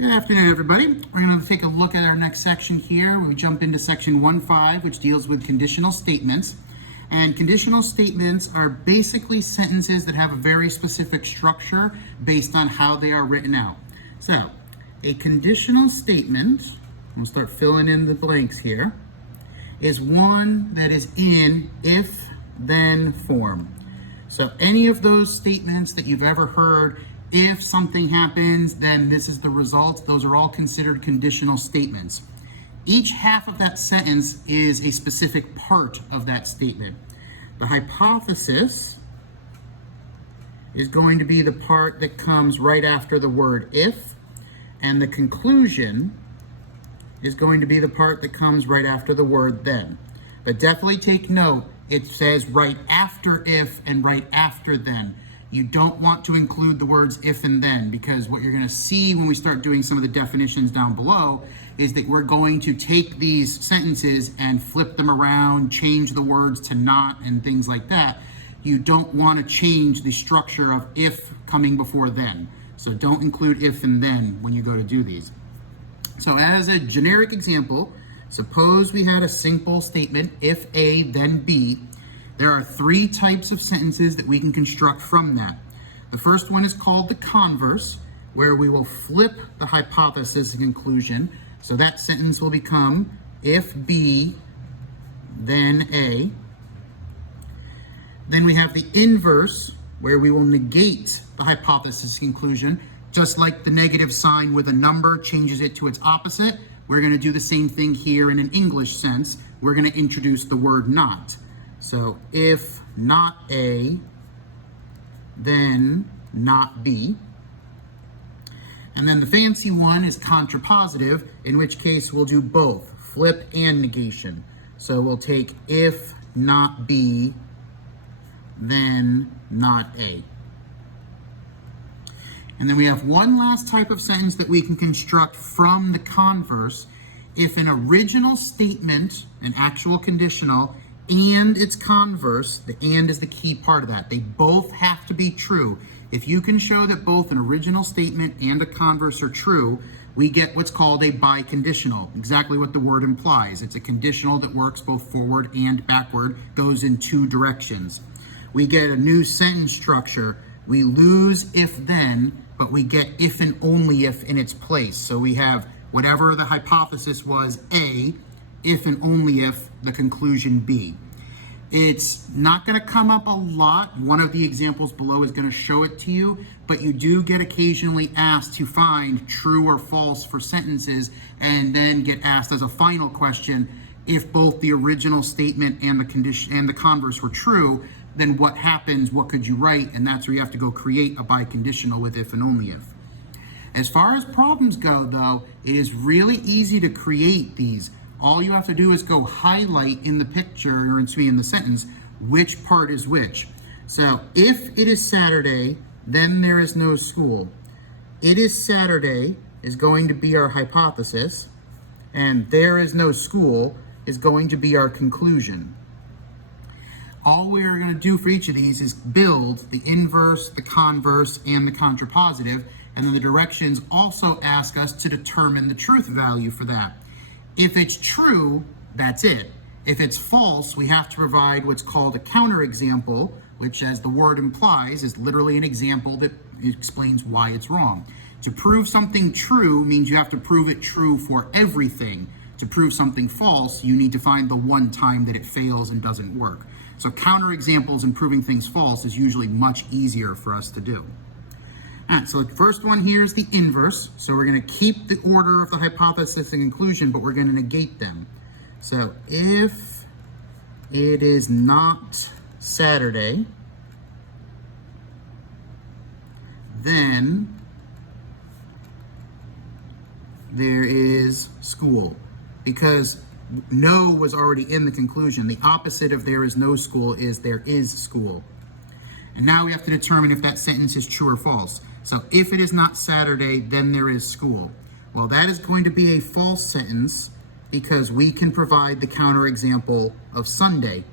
Good afternoon, everybody. We're going to take a look at our next section here. We jump into section 1.5, which deals with conditional statements. And conditional statements are basically sentences that have a very specific structure based on how they are written out. So, a conditional statement, we'll start filling in the blanks here, is one that is in if-then form. So any of those statements that you've ever heard, if something happens, then this is the result, those are all considered conditional statements. Each half of that sentence is a specific part of that statement. The hypothesis is going to be the part that comes right after the word if, and the conclusion is going to be the part that comes right after the word then. But definitely take note, it says right after if and right after then. You don't want to include the words if and then, because what you're going to see when we start doing some of the definitions down below is that we're going to take these sentences and flip them around, change the words to not and things like that. You don't want to change the structure of if coming before then. So don't include if and then when you go to do these. So as a generic example, suppose we had a simple statement, if A, then B. There are three types of sentences that we can construct from that. The first one is called the converse, where we will flip the hypothesis and conclusion. So that sentence will become, if B, then A. Then we have the inverse, where we will negate the hypothesis conclusion. Just like the negative sign with a number changes it to its opposite, we're going to do the same thing here in an English sense. We're going to introduce the word not. So if not A, then not B. And then the fancy one is contrapositive, in which case we'll do both, flip and negation. So we'll take if not B, then not A. And then we have one last type of sentence that we can construct from the converse. If an original statement, an actual conditional, and its converse, the and is the key part of that. They both have to be true. If you can show that both an original statement and a converse are true, we get what's called a biconditional, exactly what the word implies. It's a conditional that works both forward and backward, goes in two directions. We get a new sentence structure. We lose if then, but we get if and only if in its place. So we have whatever the hypothesis was, A, if and only if the conclusion B. It's not going to come up a lot. One of the examples below is going to show it to you, but you do get occasionally asked to find true or false for sentences, and then get asked as a final question, if both the original statement and the condition and the converse were true, then what happens? What could you write? And that's where you have to go create a biconditional with if and only if. As far as problems go, though, it is really easy to create these. All you have to do is go highlight in the picture, or in the sentence, which part is which. So if it is Saturday, then there is no school. It is Saturday is going to be our hypothesis, and there is no school is going to be our conclusion. All we're going to do for each of these is build the inverse, the converse, and the contrapositive, and then the directions also ask us to determine the truth value for that. If it's true, that's it. If it's false, we have to provide what's called a counterexample, which, as the word implies, is literally an example that explains why it's wrong. To prove something true means you have to prove it true for everything. To prove something false, you need to find the one time that it fails and doesn't work. So counterexamples and proving things false is usually much easier for us to do. All right, so the first one here is the inverse. So we're going to keep the order of the hypothesis and conclusion, but we're going to negate them. So if it is not Saturday, then there is school. Because no was already in the conclusion. The opposite of there is no school is there is school. And now we have to determine if that sentence is true or false. So if it is not Saturday, then there is school. Well, that is going to be a false sentence because we can provide the counterexample of Sunday.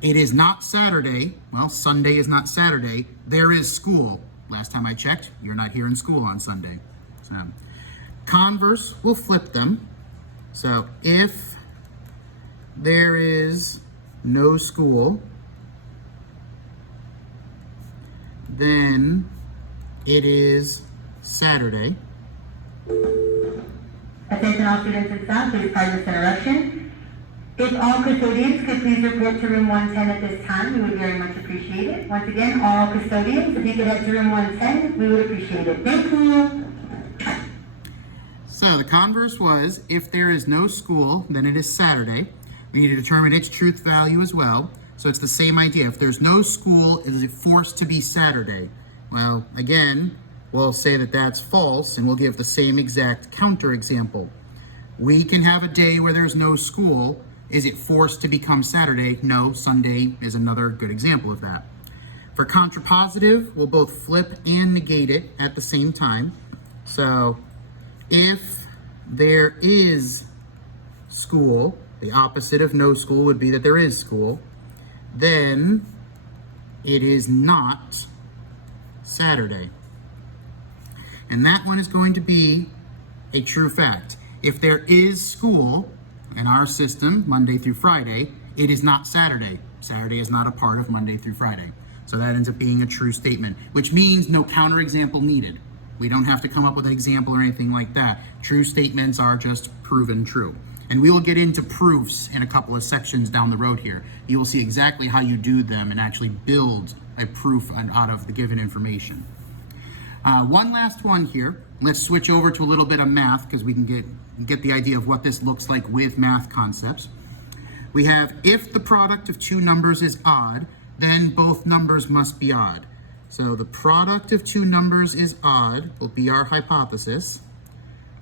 It is not Saturday. Well, Sunday is not Saturday. There is school. Last time I checked, you're not here in school on Sunday. So converse, we'll flip them. So if there is no school, then it is Saturday. Attention all students and staff, please pardon this interruption. If all custodians could please report to room 110 at this time, we would very much appreciate it. Once again, all custodians, if you could head to room 110, we would appreciate it. Thank you. So the converse was, if there is no school, then it is Saturday. We need to determine its truth value as well. So it's the same idea. If there's no school, is it forced to be Saturday? Well, again, we'll say that that's false, and we'll give the same exact counterexample. We can have a day where there's no school. Is it forced to become Saturday? No, Sunday is another good example of that. For contrapositive, we'll both flip and negate it at the same time. So if there is school, the opposite of no school would be that there is school, then it is not Saturday. And that one is going to be a true fact. If there is school in our system, Monday through Friday, it is not Saturday. Saturday is not a part of Monday through Friday. So that ends up being a true statement, which means no counterexample needed. We don't have to come up with an example or anything like that. True statements are just proven true. And we will get into proofs in a couple of sections down the road here. You will see exactly how you do them and actually build a proof out of the given information. One last one here. Let's switch over to a little bit of math because we can get the idea of what this looks like with math concepts. We have, if the product of two numbers is odd, then both numbers must be odd. So the product of two numbers is odd will be our hypothesis.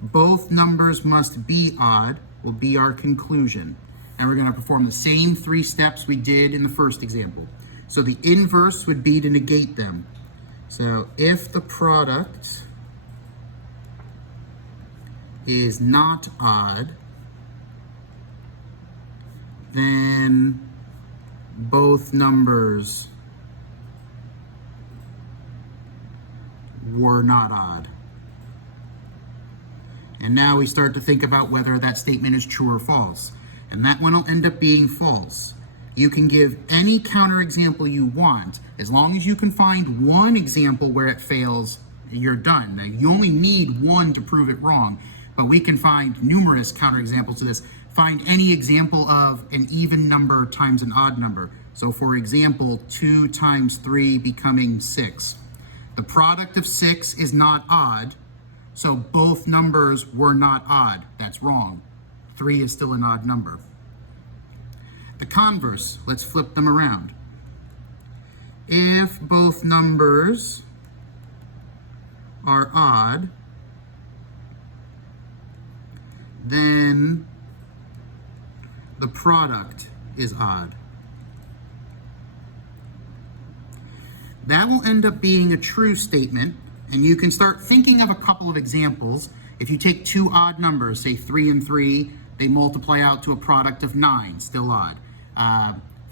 Both numbers must be odd will be our conclusion. And we're going to perform the same 3 steps we did in the first example. So the inverse would be to negate them. So if the product is not odd, then both numbers were not odd. And now we start to think about whether that statement is true or false. And that one will end up being false. You can give any counterexample you want. As long as you can find one example where it fails, you're done. Now, you only need one to prove it wrong, but we can find numerous counterexamples to this. Find any example of an even number times an odd number. So for example, 2 times 3 becoming 6. The product of 6 is not odd, so both numbers were not odd. That's wrong. 3 is still an odd number. The converse, let's flip them around. If both numbers are odd, then the product is odd. That will end up being a true statement, and you can start thinking of a couple of examples. If you take 2 odd numbers, say 3 and 3, they multiply out to a product of 9, still odd.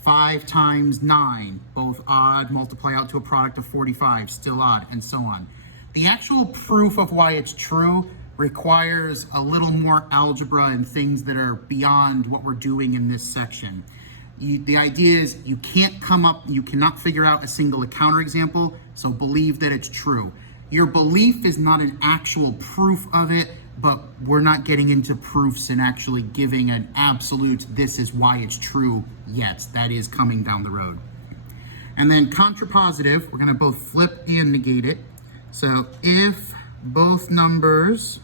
5 times 9, both odd, multiply out to a product of 45, still odd, and so on. The actual proof of why it's true requires a little more algebra and things that are beyond what we're doing in this section. The idea is you cannot figure out a single counterexample, so believe that it's true. Your belief is not an actual proof of it, but we're not getting into proofs and actually giving an absolute, this is why it's true yet. That is coming down the road. And then contrapositive, we're gonna both flip and negate it. So if both numbers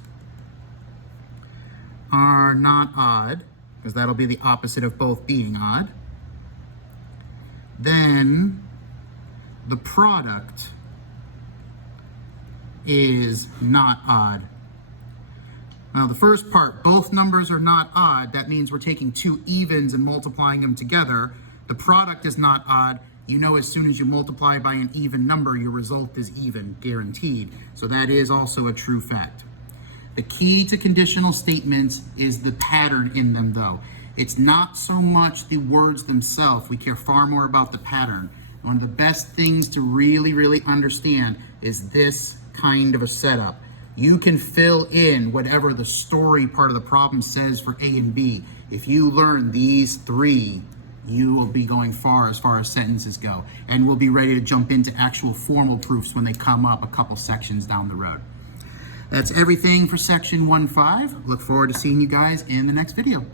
are not odd, because that'll be the opposite of both being odd, then the product is not odd. Now the first part, both numbers are not odd, that means we're taking 2 evens and multiplying them together. The product is not odd. You know as soon as you multiply by an even number, your result is even, guaranteed. So that is also a true fact. The key to conditional statements is the pattern in them though. It's not so much the words themselves. We care far more about the pattern. One of the best things to really understand is this kind of a setup. You can fill in whatever the story part of the problem says for A and B. If you learn these three, you will be going far as sentences go. And we'll be ready to jump into actual formal proofs when they come up a couple sections down the road. That's everything for section 1.5. Look forward to seeing you guys in the next video.